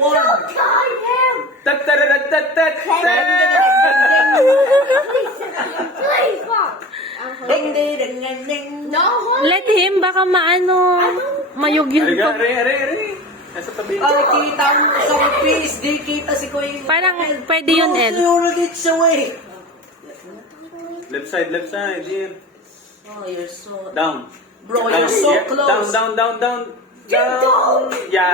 Don't tie him! Please, Mom! Ding, ding, ding, ding, ding. No, Let him, baka maano, mayugyug pa. Nasa tabi. Ay, kita mo sa face. Di kita si Kuya. Parang pwede yun, Ed. You're it's away. Left side, here. Oh, you're so... Down. Bro, you're so Yeah, close. Down. don't! Yeah.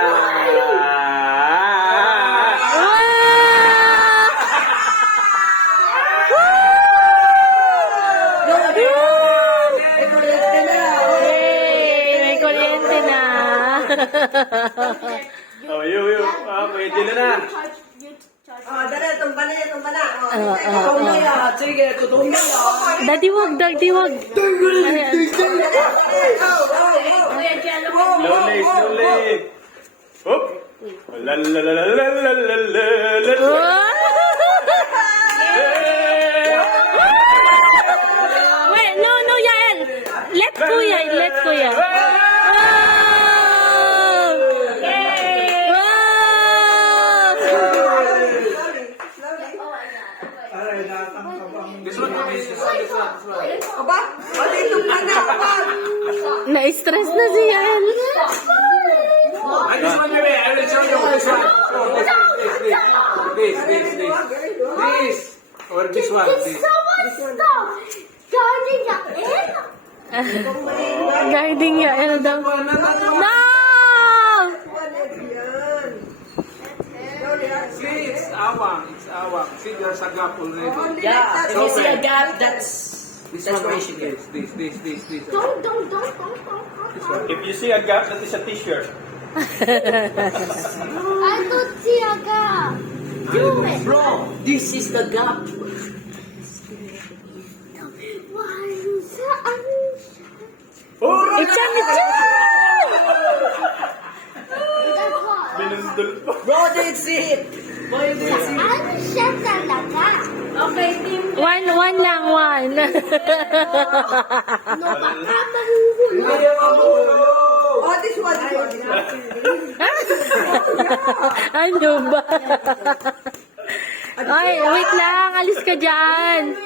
Yay! May kuryente na. Oh, you. Pwede na. Oh, dala, tumba na. Tumba yan. Sige, tutumba yan. Daddy, wag. Ayan. Slowly. Hop. La. Wait, no, Yael. Let Kuya. Wow! Aba, pati tumba na. Na-stress na si Yael. This one, baby. I will show you this one. This. Or this one. There's so much stuff! Guarding the inn? Guiding Yael daw. No! See, it's awang. See, there's a gap already. Yeah, if you see a gap, that's This where one, you should go. this. Don't. If you see a gap, that is a t-shirt. I don't see a gap. Do it. Bro, this is the gap. Why is that? It's That's what. Binundol pa. Bro, that's it. Boy, that's it. I'm shut talaga. Okay, team. One lang. No, baka mahuhulog. Oh, this one. Ano ba? Ay, wait lang. Alis ka dyan.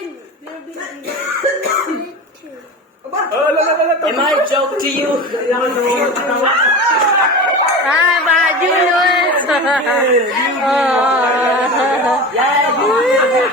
Am I a joke to you? Bad yun. Yeah, you.